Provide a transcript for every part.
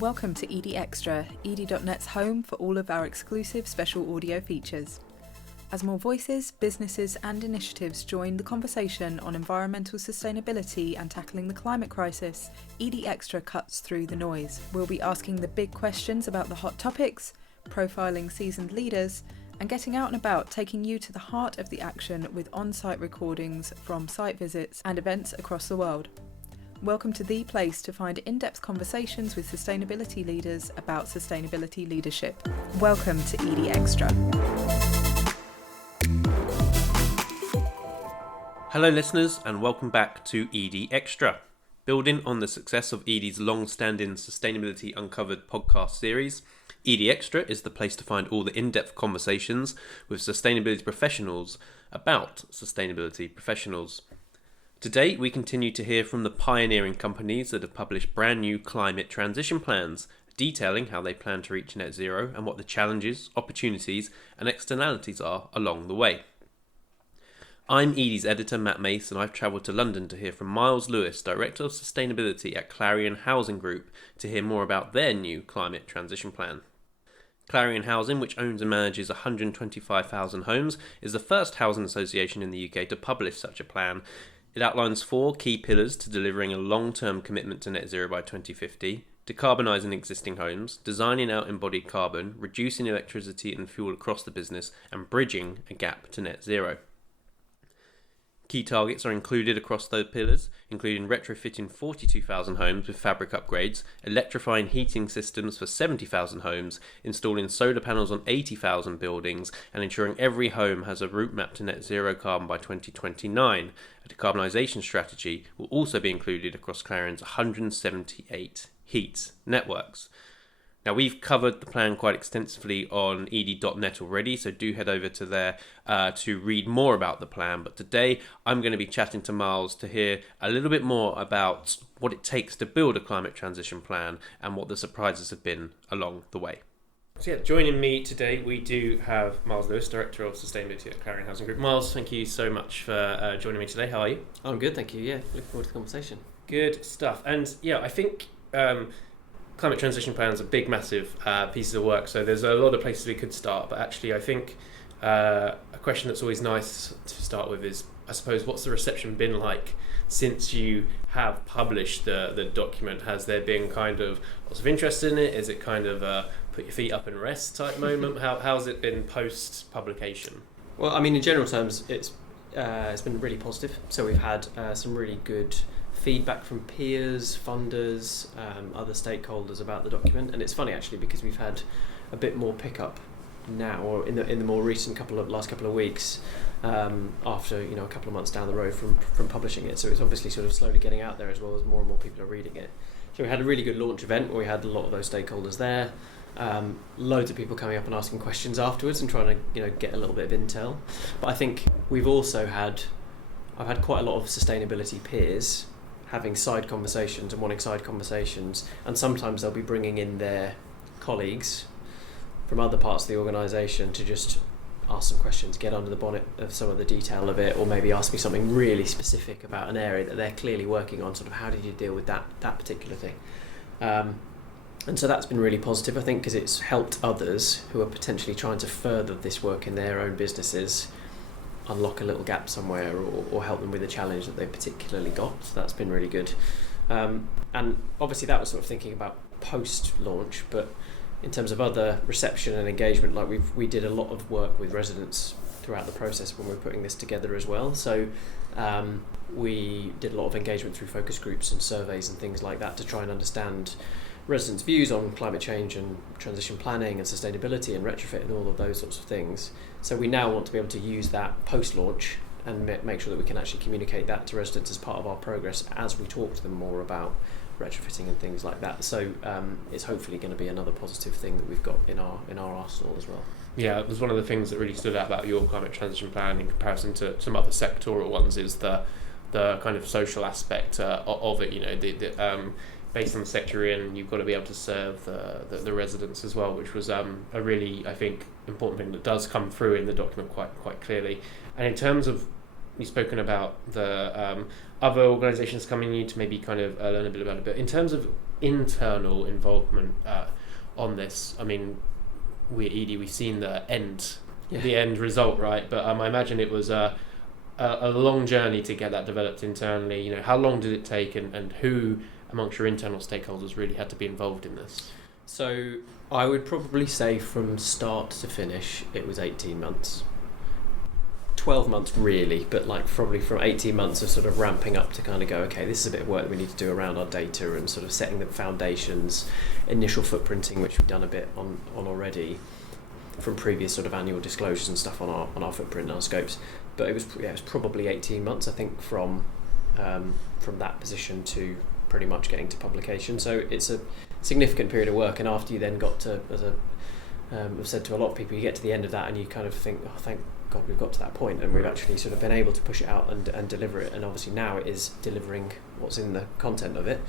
Welcome to Edie Extra, edie.net's home for all of our exclusive special audio features. As more voices, businesses and initiatives join the conversation on environmental sustainability and tackling the climate crisis, Edie Extra cuts through the noise. We'll be asking the big questions about the hot topics, profiling seasoned leaders, and getting out and about, taking you to the heart of the action with on-site recordings from site visits and events across the world. Welcome to the place to find in-depth conversations with sustainability leaders about sustainability leadership. Welcome to Edie Extra. Hello listeners and welcome back to Edie Extra. Building on the success of Edie's long-standing Sustainability Uncovered podcast series, Edie Extra is the place to find all the in-depth conversations with sustainability professionals about sustainability professionals. Today, we continue to hear from the pioneering companies that have published brand new climate transition plans, detailing how they plan to reach net zero and what the challenges, opportunities, and externalities are along the way. I'm Edie's editor, Matt Mace, and I've travelled to London to hear from Miles Lewis, Director of Sustainability at Clarion Housing Group, to hear more about their new climate transition plan. Clarion Housing, which owns and manages 125,000 homes, is the first housing association in the UK to publish such a plan. It outlines 4 key pillars to delivering a long-term commitment to net zero by 2050, decarbonising existing homes, designing out embodied carbon, reducing electricity and fuel across the business, and bridging a gap to net zero. Key targets are included across those pillars, including retrofitting 42,000 homes with fabric upgrades, electrifying heating systems for 70,000 homes, installing solar panels on 80,000 buildings, and ensuring every home has a route map to net zero carbon by 2029. A decarbonisation strategy will also be included across Clarion's 178 heat networks. Now, we've covered the plan quite extensively on edie.net already, so do head over to there to read more about the plan. But today, I'm going to be chatting to Miles to hear a little bit more about what it takes to build a climate transition plan and what the surprises have been along the way. So joining me today, we do have Miles Lewis, Director of Sustainability at Clarion Housing Group. Miles, thank you so much for joining me today. How are you? I'm good, thank you. Yeah, looking forward to the conversation. Good stuff. And yeah, I think climate transition plans are big, massive pieces of work, so there's a lot of places we could start, but actually I think a question that's always nice to start with is, I suppose, what's the reception been like since you have published the document? Has there been kind of lots of interest in it? Is it kind of a put your feet up and rest type moment? How's it been post-publication? Well, I mean, in general terms, it's been really positive. So we've had some really good feedback from peers, funders, other stakeholders about the document, and it's funny actually because we've had a bit more pickup now, or in the more recent last couple of weeks, after a couple of months down the road from publishing it. So it's obviously sort of slowly getting out there as well as more and more people are reading it. So we had a really good launch event where we had a lot of those stakeholders there. Loads of people coming up and asking questions afterwards and trying to get a little bit of intel. But I think we've also I've had quite a lot of sustainability peers having side conversations and wanting side conversations, and sometimes they'll be bringing in their colleagues from other parts of the organisation to just ask some questions, get under the bonnet of some of the detail of it, or maybe ask me something really specific about an area that they're clearly working on, sort of how did you deal with that particular thing. And so that's been really positive, I think, because it's helped others who are potentially trying to further this work in their own businesses unlock a little gap somewhere, or help them with a challenge that they've particularly got. So that's been really good. And obviously that was sort of thinking about post-launch, but in terms of other reception and engagement, like we did a lot of work with residents throughout the process when we were putting this together as well. So we did a lot of engagement through focus groups and surveys and things like that to try and understand residents' views on climate change and transition planning and sustainability and retrofit and all of those sorts of things. So we now want to be able to use that post-launch and make sure that we can actually communicate that to residents as part of our progress as we talk to them more about retrofitting and things like that. So it's hopefully going to be another positive thing that we've got in our arsenal as well. Yeah, it was one of the things that really stood out about your climate transition plan in comparison to some other sectoral ones is the kind of social aspect of it. The based on the sector you're in, you've got to be able to serve the residents as well, which was a really, I think, important thing that does come through in the document quite clearly. And in terms of you've spoken about the other organisations coming in to maybe kind of learn a bit about it, but in terms of internal involvement on this, I mean, we at edie, we've seen the end result, right? But I imagine it was a long journey to get that developed internally. You know, how long did it take, and who amongst your internal stakeholders really had to be involved in this? So I would probably say from start to finish it was 18 months. 12 months really, but like probably from 18 months of sort of ramping up to kind of go, okay, this is a bit of work that we need to do around our data and sort of setting the foundations, initial footprinting, which we've done a bit on already from previous sort of annual disclosures and stuff on our footprint and our scopes. But it was probably 18 months, I think, from that position to pretty much getting to publication. So it's a significant period of work, and after you then got to, as I've said to a lot of people, you get to the end of that and you kind of think, oh, thank God we've got to that point, and we've actually sort of been able to push it out and deliver it. And obviously now it is delivering what's in the content of it,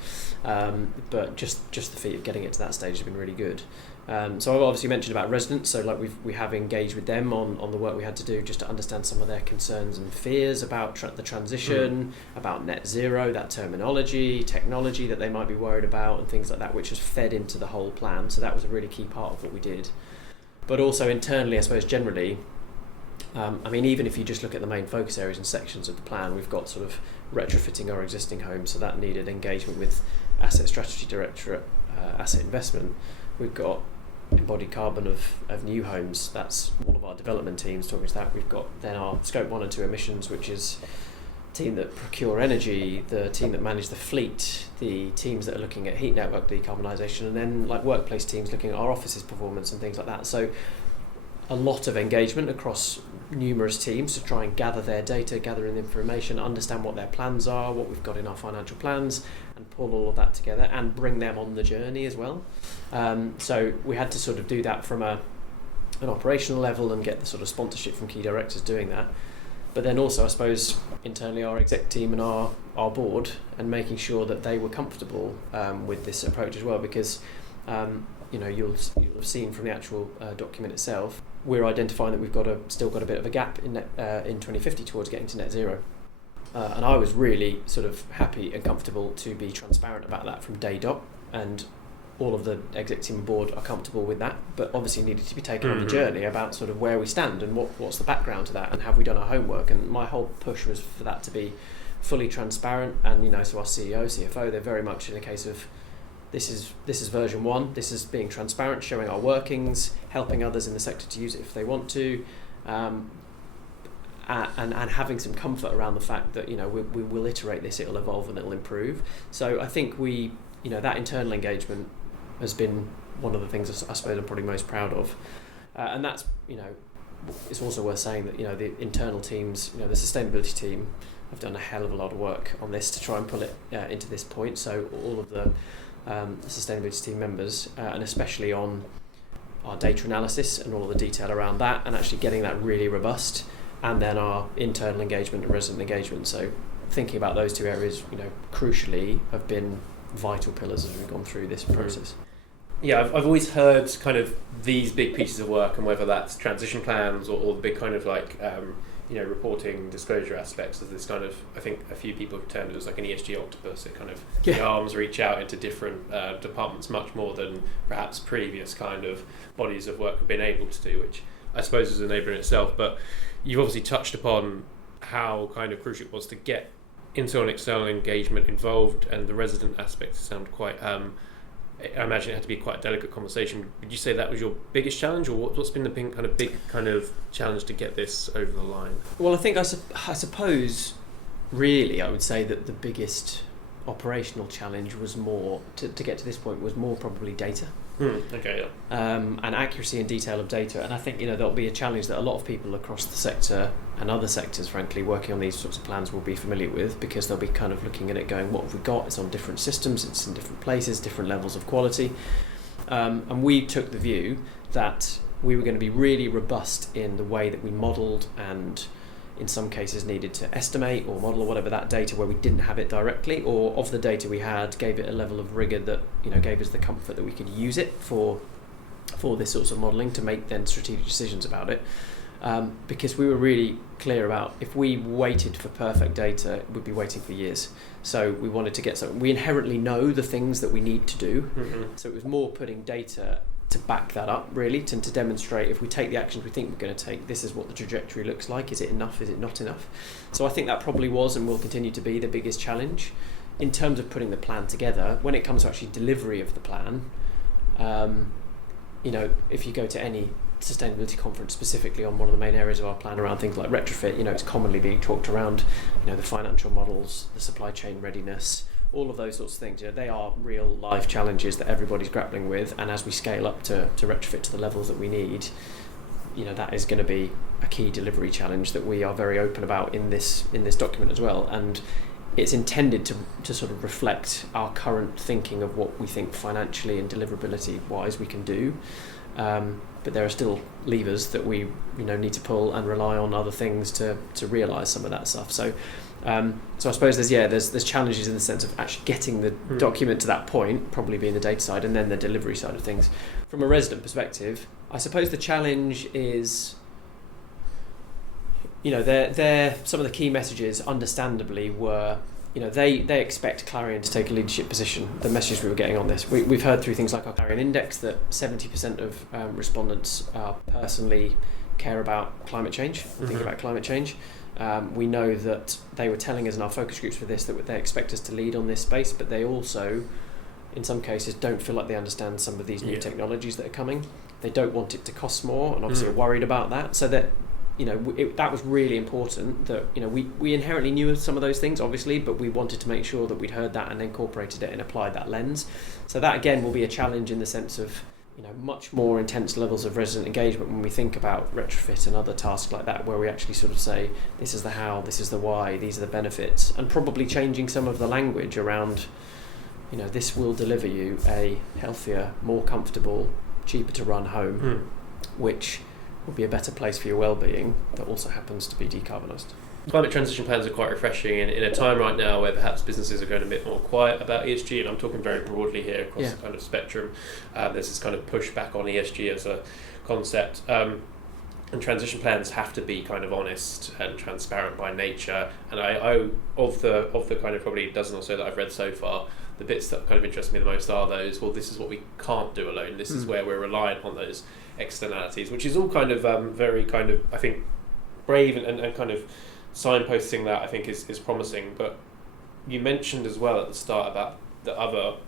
but just the feat of getting it to that stage has been really good. So I've obviously mentioned about residents, so like we have engaged with them on the work we had to do just to understand some of their concerns and fears about the transition, about net zero, that terminology, technology that they might be worried about and things like that, which has fed into the whole plan. So that was a really key part of what we did. But also internally, I suppose generally, I mean, even if you just look at the main focus areas and sections of the plan, we've got sort of retrofitting our existing homes, so that needed engagement with Asset Strategy Directorate, Asset Investment. We've got embodied carbon of new homes, that's all of our development teams talking to that. We've got then our scope 1 and 2 emissions, which is the team that procure energy, the team that manage the fleet, the teams that are looking at heat network decarbonisation, and then like workplace teams looking at our offices performance and things like that. So a lot of engagement across numerous teams to try and gather their data, gather in information, understand what their plans are, what we've got in our financial plans, and pull all of that together and bring them on the journey as well. So we had to sort of do that from an operational level and get the sort of sponsorship from key directors doing that. But then also, I suppose, internally our exec team and our board, and making sure that they were comfortable with this approach as well, because you'll have seen from the actual document itself, we're identifying that we've still got a bit of a gap in 2050 towards getting to net zero. And I was really sort of happy and comfortable to be transparent about that from day dot, and all of the exec team and board are comfortable with that, but obviously needed to be taken on the journey about sort of where we stand and what's the background to that, and have we done our homework. And my whole push was for that to be fully transparent, and so our CEO, CFO, they're very much in a case of this is version 1, this is being transparent, showing our workings, helping others in the sector to use it if they want to, and having some comfort around the fact that we will iterate this, it'll evolve and it'll improve. So I think we that internal engagement has been one of the things I suppose I'm probably most proud of, and that's it's also worth saying that the internal teams, the sustainability team, have done a hell of a lot of work on this to try and pull it into this point. So all of the sustainability team members, and especially on our data analysis and all of the detail around that, and actually getting that really robust, and then our internal engagement and resident engagement. So thinking about those two areas, crucially, have been vital pillars as we've gone through this process. Yeah, I've always heard kind of these big pieces of work, and whether that's transition plans or the big kind of like reporting disclosure aspects of this kind of, I think a few people have termed it as like an ESG octopus. It kind of the arms reach out into different departments much more than perhaps previous kind of bodies of work have been able to do, which I suppose is an enabler in itself. But you've obviously touched upon how kind of crucial it was to get internal and external engagement involved, and the resident aspects sound quite I imagine it had to be quite a delicate conversation. Would you say that was your biggest challenge, or what's been the big kind of challenge to get this over the line? Well, I think I suppose really I would say that the biggest operational challenge was more to get to this point was more probably data. Okay, yeah. And accuracy and detail of data. And I think there'll be a challenge that a lot of people across the sector and other sectors, frankly, working on these sorts of plans will be familiar with, because they'll be kind of looking at it going, what have we got? It's on different systems, it's in different places, different levels of quality. And we took the view that we were going to be really robust in the way that we modelled, and in some cases needed to estimate or model or whatever that data where we didn't have it directly, or of the data we had, gave it a level of rigour that gave us the comfort that we could use it for this sorts of modelling to make then strategic decisions about it. because we were really clear about if we waited for perfect data, we'd be waiting for years. So we wanted to get something. We inherently know the things that we need to do. So it was more putting data to back that up, really, to demonstrate if we take the actions we think we're going to take, this is what the trajectory looks like. Is it enough? Is it not enough? So I think that probably was and will continue to be the biggest challenge. In terms of putting the plan together, when it comes to actually delivery of the plan, if you go to any sustainability conference specifically on one of the main areas of our plan around things like retrofit, it's commonly being talked around, the financial models, the supply chain readiness, all of those sorts of things. They are real life challenges that everybody's grappling with, and as we scale up to retrofit to the levels that we need, that is going to be a key delivery challenge that we are very open about in this document as well. And it's intended to sort of reflect our current thinking of what we think financially and deliverability wise we can do. But there are still levers that we need to pull and rely on other things to realise some of that stuff. So I suppose there's challenges in the sense of actually getting the document to that point, probably being the data side, and then the delivery side of things. From a resident perspective, I suppose the challenge is, they're some of the key messages, understandably, were, they expect Clarion to take a leadership position. The messages we were getting on this, we've heard through things like our Clarion Index that 70% of respondents personally care about climate change, think about climate change. We know that they were telling us in our focus groups for this that they expect us to lead on this space, but they also, in some cases, don't feel like they understand some of these new technologies that are coming. They don't want it to cost more, and obviously are worried about that. So that, that was really important that, we inherently knew some of those things, obviously, but we wanted to make sure that we'd heard that and incorporated it and applied that lens. So that, again, will be a challenge in the sense of, much more intense levels of resident engagement when we think about retrofit and other tasks like that, where we actually sort of say, this is the how, this is the why, these are the benefits, and probably changing some of the language around, this will deliver you a healthier, more comfortable, cheaper to run home, which will be a better place for your well-being that also happens to be decarbonised. Climate transition plans are quite refreshing in a time right now where perhaps businesses are going a bit more quiet about ESG, and I'm talking very broadly here across the kind of spectrum. There's this kind of push back on ESG as a concept, and transition plans have to be kind of honest and transparent by nature. And I of the kind of probably a dozen or so that I've read so far, the bits that kind of interest me the most are those, well, this is what we can't do alone. This is where we're reliant on those externalities, which is all kind of very kind of, I think, brave and kind of signposting that I think is promising. But you mentioned as well at the start about the other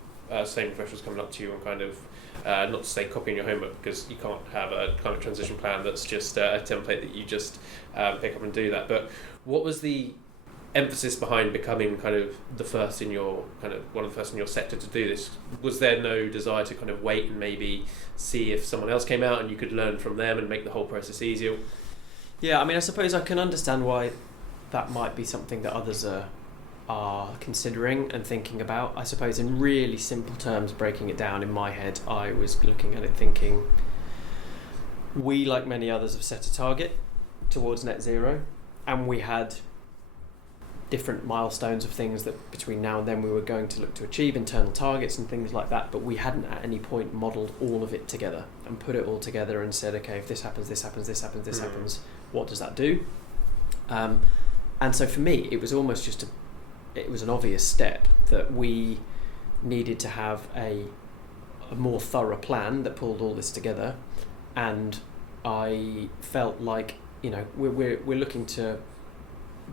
same professionals coming up to you and kind of not to say copying your homework, because you can't have a kind of transition plan that's just a template that you just pick up and do that. But what was the emphasis behind becoming kind of the first in your kind of one of the first in your sector to do this? Was there no desire to kind of wait and maybe see if someone else came out and you could learn from them and make the whole process easier? Yeah, I mean, I suppose I can understand why that might be something that others are considering and thinking about. I suppose in really simple terms, breaking it down in my head, I was looking at it thinking, we, like many others, have set a target towards net zero, and we had different milestones of things that between now and then we were going to look to achieve, internal targets and things like that, but we hadn't at any point modelled all of it together and put it all together and said, okay, if this happens, this happens, this happens, this happens, what does that do? And so for me, it was almost just it was an obvious step that we needed to have a more thorough plan that pulled all this together. And I felt like, we're looking to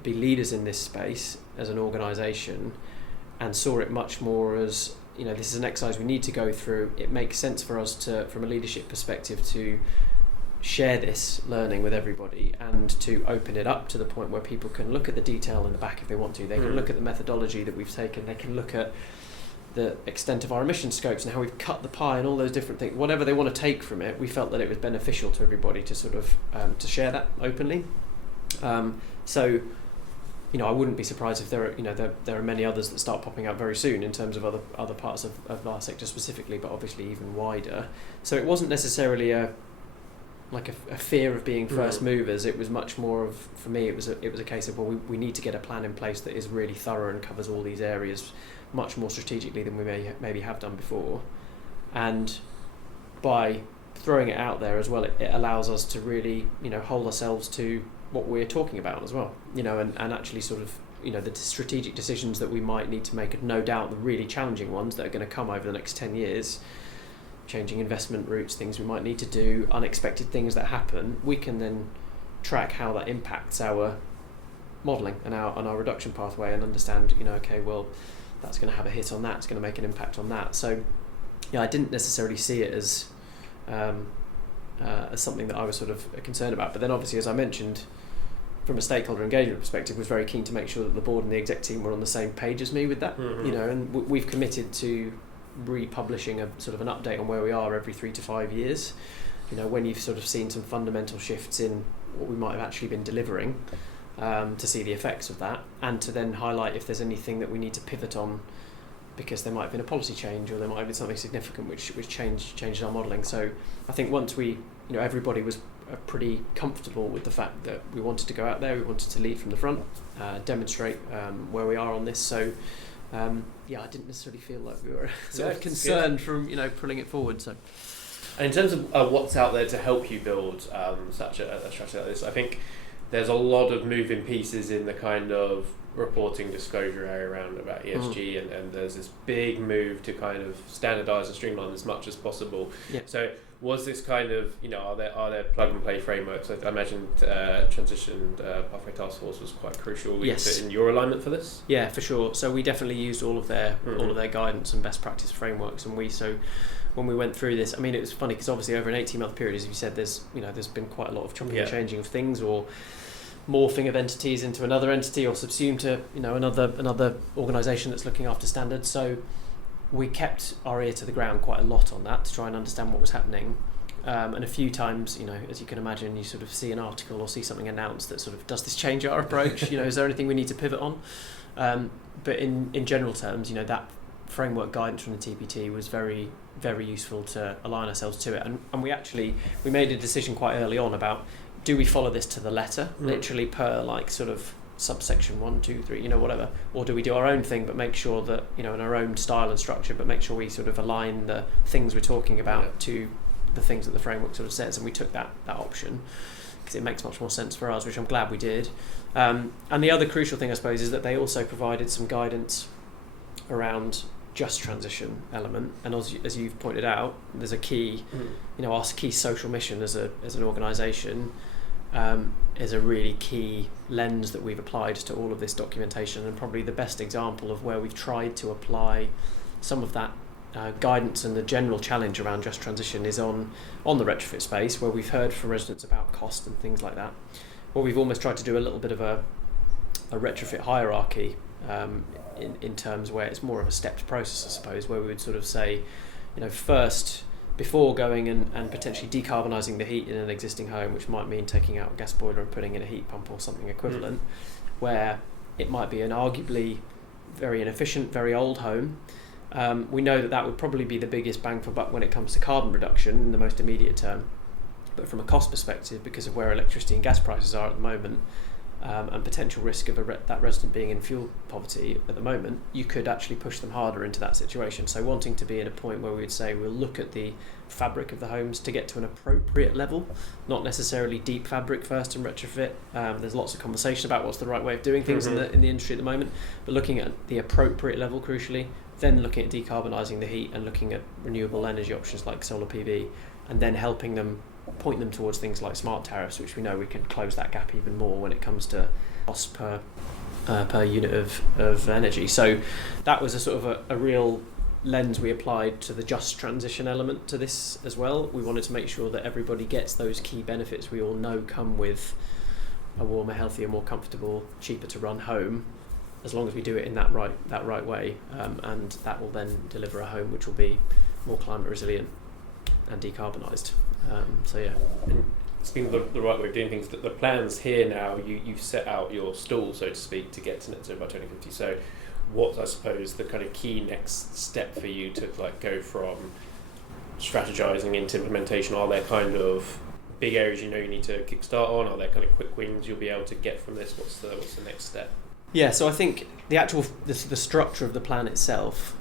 be leaders in this space as an organisation, and saw it much more as, this is an exercise we need to go through. It makes sense for us to, from a leadership perspective, to share this learning with everybody and to open it up to the point where people can look at the detail in the back if they want to. They can look at the methodology that we've taken. They can look at the extent of our emission scopes and how we've cut the pie and all those different things. Whatever they want to take from it, we felt that it was beneficial to everybody to sort of to share that openly. So, I wouldn't be surprised if there are many others that start popping up very soon in terms of other parts of our sector specifically, but obviously even wider. So it wasn't necessarily a fear of being first movers. It was much more of, for me, it was a case of, well, we need to get a plan in place that is really thorough and covers all these areas much more strategically than we maybe have done before. And by throwing it out there as well, it allows us to really, hold ourselves to what we're talking about as well, and actually sort of, the strategic decisions that we might need to make, and no doubt the really challenging ones that are going to come over the next 10 years, changing investment routes, things we might need to do, unexpected things that happen, we can then track how that impacts our modelling and our reduction pathway, and understand, okay, well, that's going to have a hit on that, it's going to make an impact on that. So, I didn't necessarily see it as something that I was sort of concerned about. But then obviously, as I mentioned, from a stakeholder engagement perspective, was very keen to make sure that the board and the exec team were on the same page as me with that. Mm-hmm. And we've committed to republishing a sort of an update on where we are every 3 to 5 years. When you've sort of seen some fundamental shifts in what we might have actually been delivering, to see the effects of that, and to then highlight if there's anything that we need to pivot on, because there might have been a policy change, or there might have been something significant which changed our modelling. So I think once we, everybody was pretty comfortable with the fact that we wanted to go out there, we wanted to lead from the front, demonstrate where we are on this. So I didn't necessarily feel like we were sort of concerned from pulling it forward. So, and in terms of what's out there to help you build such a strategy like this, I think there's a lot of moving pieces in the kind of reporting disclosure area around about ESG, and there's this big move to kind of standardise and streamline as much as possible. Yeah. So was this kind of, are there plug and play frameworks? I imagine Transition Pathway Task Force was quite crucial in your alignment for this. Yeah, for sure. So we definitely used all of their guidance and best practice frameworks, and when we went through this, I mean, it was funny because obviously over an 18-month period, as you said, there's been quite a lot of chopping and changing of things, or morphing of entities into another entity, or subsumed to another organisation that's looking after standards. So we kept our ear to the ground quite a lot on that to try and understand what was happening. And a few times, as you can imagine, you sort of see an article or see something announced that sort of, does this change our approach? Is there anything we need to pivot on? But in general terms, that framework guidance from the TPT was very, very useful to align ourselves to it. And we made a decision quite early on about, do we follow this to the letter, literally per sort of subsection 1, 2, 3, whatever, or do we do our own thing but make sure that, in our own style and structure, but make sure we sort of align the things we're talking about to the things that the framework sort of says? And we took that option because it makes much more sense for us, which I'm glad we did. And the other crucial thing, I suppose, is that they also provided some guidance around just transition element, and as you've pointed out, there's a key, our key social mission as an organisation is a really key lens that we've applied to all of this documentation, and probably the best example of where we've tried to apply some of that guidance and the general challenge around just transition is on the retrofit space, where we've heard from residents about cost and things like that. Well, we've almost tried to do a little bit of a retrofit hierarchy in terms where it's more of a stepped process, I suppose, where we would sort of say, first, before going and potentially decarbonising the heat in an existing home, which might mean taking out a gas boiler and putting in a heat pump or something equivalent, where it might be an arguably very inefficient, very old home. We know that would probably be the biggest bang for buck when it comes to carbon reduction in the most immediate term. But from a cost perspective, because of where electricity and gas prices are at the moment, and potential risk of that resident being in fuel poverty at the moment, you could actually push them harder into that situation. So wanting to be at a point where we would say we'll look at the fabric of the homes to get to an appropriate level, not necessarily deep fabric first and retrofit. There's lots of conversation about what's the right way of doing things in the industry at the moment, but looking at the appropriate level crucially, then looking at decarbonising the heat and looking at renewable energy options like solar PV, and then helping them point them towards things like smart tariffs, which we know we can close that gap even more when it comes to cost per unit of energy. So that was a sort of a real lens we applied to the just transition element to this as well. We wanted to make sure that everybody gets those key benefits we all know come with a warmer, healthier, more comfortable, cheaper to run home, as long as we do it in that right way, and that will then deliver a home which will be more climate resilient and decarbonised. Speaking of the right way of doing things, the plans here now, you set out your stall, so to speak, to get to net zero by 2050. So what's, I suppose, the kind of key next step for you to go from strategizing into implementation? Are there kind of big areas you need to kickstart on? Are there kind of quick wins you'll be able to get from this? What's the next step? Yeah, so I think the structure of the plan itself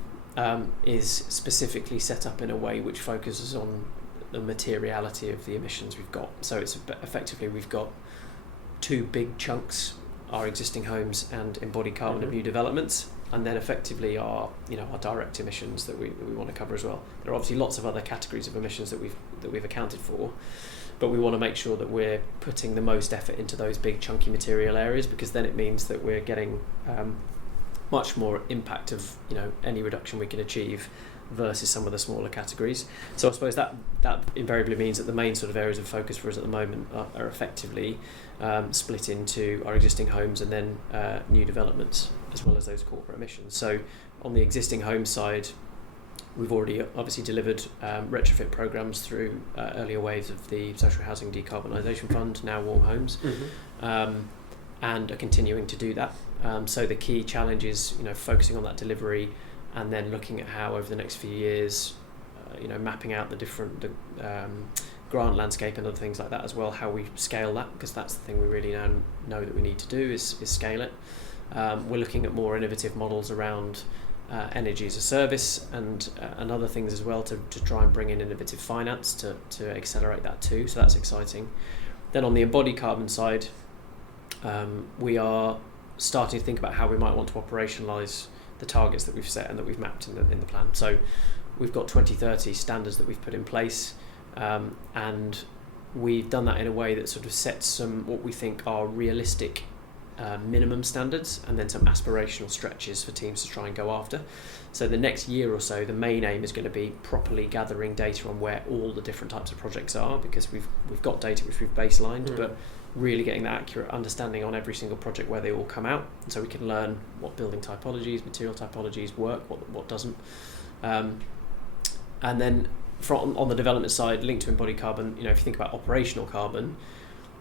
is specifically set up in a way which focuses on the materiality of the emissions we've got. So it's effectively we've got two big chunks: our existing homes and embodied carbon of new developments, and then effectively our direct emissions that we want to cover as well. There are obviously lots of other categories of emissions that we've accounted for, but we want to make sure that we're putting the most effort into those big chunky material areas, because then it means that we're getting much more impact of any reduction we can achieve versus some of the smaller categories. So I suppose that invariably means that the main sort of areas of focus for us at the moment are effectively split into our existing homes and then new developments, as well as those corporate emissions. So on the existing home side, we've already obviously delivered retrofit programs through earlier waves of the Social Housing Decarbonisation Fund, now Warm Homes, and are continuing to do that. So the key challenge is focusing on that delivery, and then looking at how over the next few years, mapping out the different grant landscape and other things like that as well, how we scale that, because that's the thing we really now know that we need to do is scale it. We're looking at more innovative models around energy as a service and other things as well to try and bring in innovative finance to accelerate that too, so that's exciting. Then on the embodied carbon side, we are starting to think about how we might want to operationalise the targets that we've set and that we've mapped in the plan. So we've got 2030 standards that we've put in place, and we've done that in a way that sort of sets some what we think are realistic minimum standards, and then some aspirational stretches for teams to try and go after. So the next year or so, the main aim is going to be properly gathering data on where all the different types of projects are, because we've got data which we've baselined, but really getting that accurate understanding on every single project where they all come out, and so we can learn what building typologies, material typologies work, what doesn't. And then on the development side, linked to embodied carbon, if you think about operational carbon,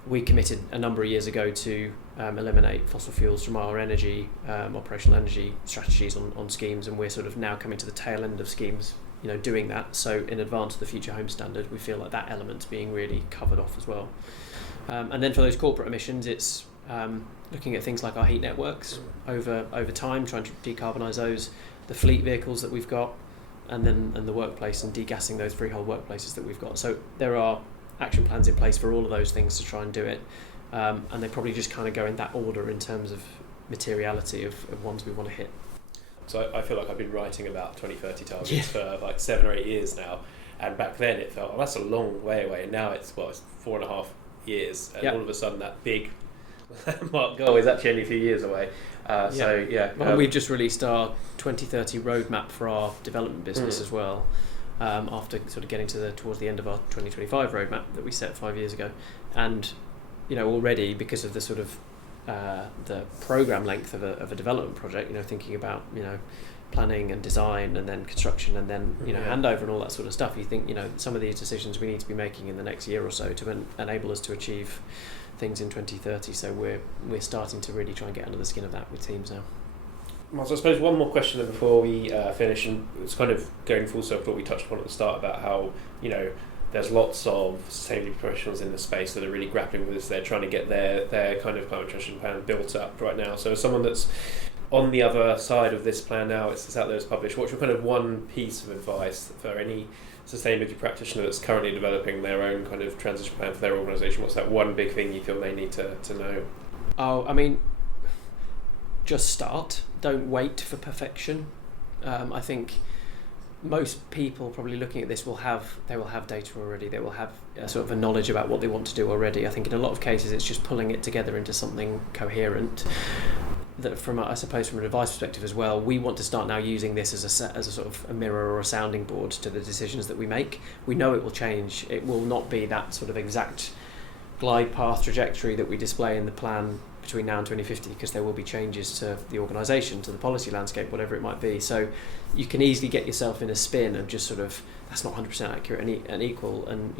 we committed a number of years ago to eliminate fossil fuels from our energy, operational energy strategies on schemes, and we're sort of now coming to the tail end of schemes, doing that. So in advance of the Future Home Standard, we feel like that element's being really covered off as well. And then for those corporate emissions, it's looking at things like our heat networks over time, trying to decarbonise those, the fleet vehicles that we've got, and the workplace, and degassing those freehold workplaces that we've got. So there are action plans in place for all of those things to try and do it, and they probably just kind of go in that order in terms of materiality of ones we want to hit. So I feel like I've been writing about 2030 targets for like 7 or 8 years now, and back then it felt, that's a long way away, and now it's 4.5 years, and all of a sudden that big landmark goal is actually only a few years away. We've just released our 2030 roadmap for our development business as well, after sort of getting towards the end of our 2025 roadmap that we set 5 years ago, and already, because of the sort of the program length of a development project, thinking about planning and design and then construction and then handover and all that sort of stuff, you think some of these decisions we need to be making in the next year or so to enable us to achieve things in 2030. So we're starting to really try and get under the skin of that with teams now. Well, so I suppose one more question then before we finish, and it's kind of going full circle to what we touched upon at the start about how there's lots of sustainability professionals in the space that are really grappling with this. They're trying to get their kind of climate transition plan built up right now. So as someone that's on the other side of this plan now, it's out there, it's published, what's your kind of one piece of advice for any sustainability practitioner that's currently developing their own kind of transition plan for their organisation? What's that one big thing you feel they need to know? Oh, I mean, just start. Don't wait for perfection. I think most people probably looking at this will have data already. They will have sort of a knowledge about what they want to do already. I think in a lot of cases it's just pulling it together into something coherent. That from an advice perspective as well, we want to start now using this as a sort of a mirror or a sounding board to the decisions that we make. We know it will change. It will not be that sort of exact glide path trajectory that we display in the plan between now and 2050, because there will be changes to the organisation, to the policy landscape, whatever it might be. So you can easily get yourself in a spin of just sort of, that's not 100% accurate and equal, and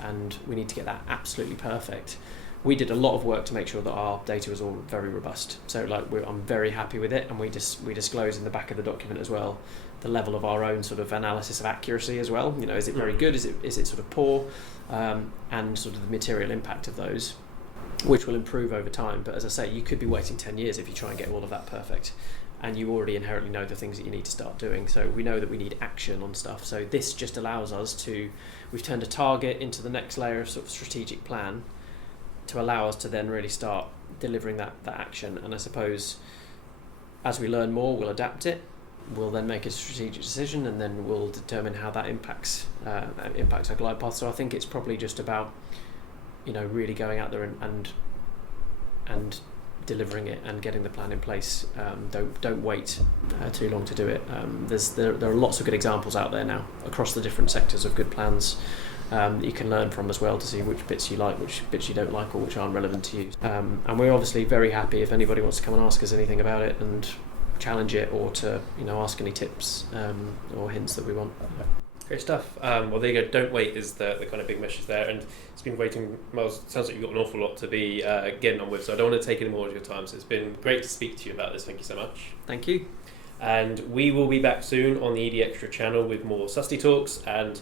and we need to get that absolutely perfect. We did a lot of work to make sure that our data was all very robust. So I'm very happy with it, and we disclose in the back of the document as well the level of our own sort of analysis of accuracy as well. Is it very good? Is it sort of poor? And sort of the material impact of those, which will improve over time. But as I say, you could be waiting 10 years if you try and get all of that perfect. and you already inherently know the things that you need to start doing. So we know that we need action on stuff. So this just allows us to, we've turned a target into the next layer of sort of strategic plan to allow us to then really start delivering that action. And I suppose as we learn more, we'll adapt it. We'll then make a strategic decision, and then we'll determine how that impacts our glide path. So I think it's probably just about, really going out there and delivering it and getting the plan in place. Don't wait too long to do it. There are lots of good examples out there now across the different sectors of good plans that you can learn from as well, to see which bits you like, which bits you don't like, or which aren't relevant to you. And we're obviously very happy if anybody wants to come and ask us anything about it and challenge it, or to ask any tips or hints that we want. Great stuff. Well, there you go. Don't wait is the kind of big message there, and it's been waiting. Well, it sounds like you've got an awful lot to be getting on with, so I don't want to take any more of your time. So it's been great to speak to you about this. Thank you so much. Thank you. And we will be back soon on the ED Extra channel with more Susty Talks and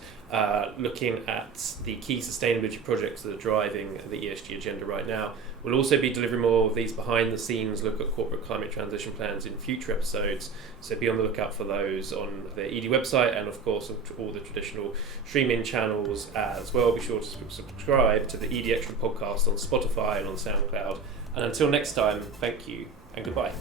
looking at the key sustainability projects that are driving the ESG agenda right now. We'll also be delivering more of these behind the scenes look at corporate climate transition plans in future episodes, so be on the lookout for those on the ED website, and of course on all the traditional streaming channels as well. Be sure to subscribe to the ED Extra podcast on Spotify and on SoundCloud. And until next time, thank you and goodbye.